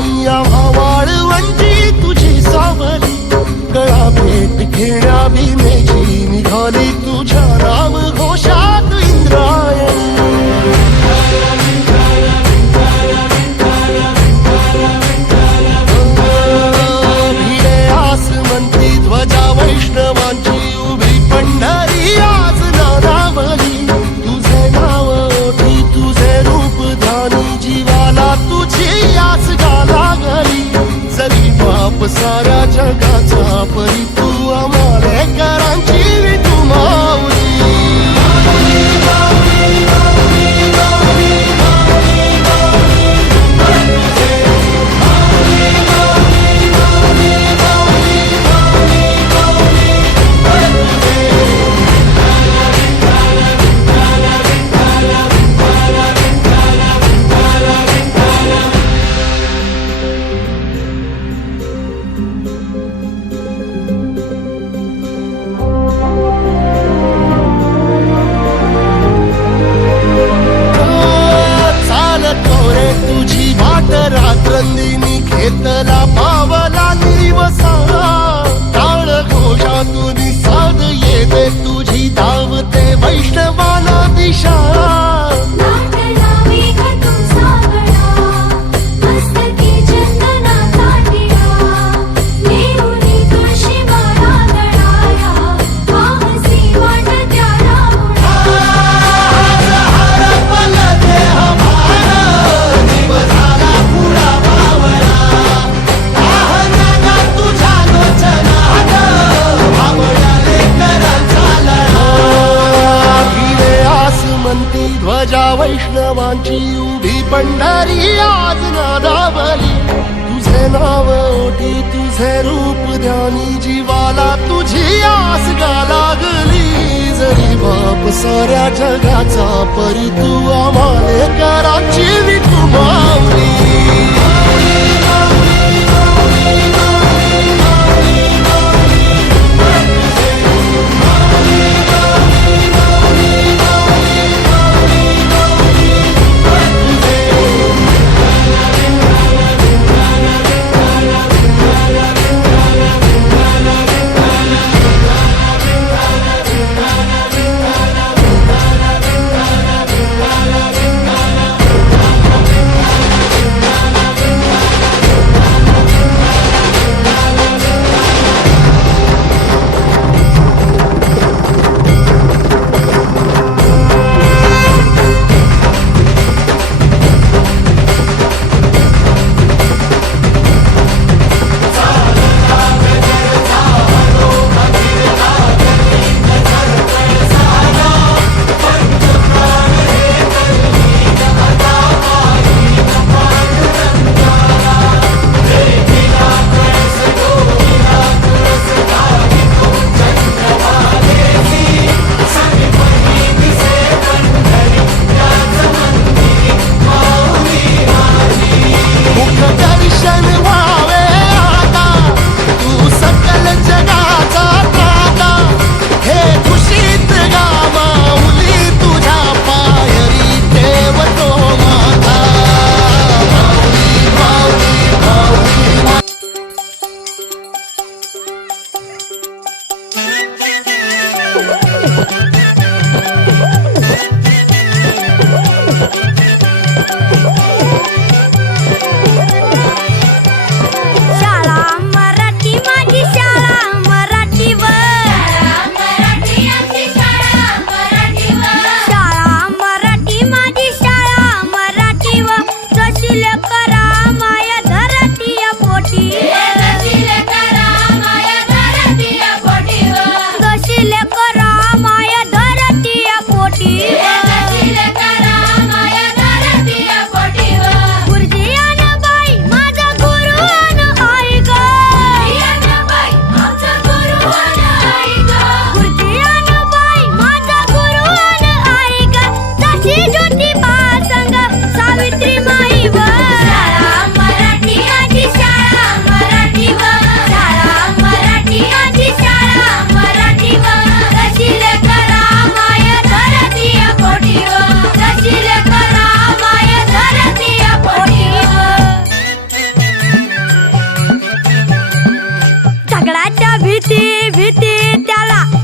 मी आम्हा वाळवंटी तुझी सावली, गळा भेट घेण्या भीमेची निघाली तुझ्या नाम घोषात इंद्रायणी. भिडे आसमंती ध्वजा वैष्णवांची उभी पंढरी आज नानावली, तुझे नाव ओठी तुझे रूप ध्यानी जीवाला तुझी आस गा लागली. जरी बाप साऱ्या जगाचा परी तू आमालेकरांची विठू माऊली. तुझी वाट रात्रंदिनी घेतला पावला निवसा, टाळ घोषातून साध येते तुझी धावते वैष्णवाला दिशा. ध्वजा वैष्णवांची उभी पंढरी आज नादावली, तुझे नाव ओठी तुझे रूप ध्यानी जीवाला तुझी आस गा लागली. जरी बाप साऱ्या जगाचा परी तू आमालेकरांची विठू माऊली. भीती भीती त्याला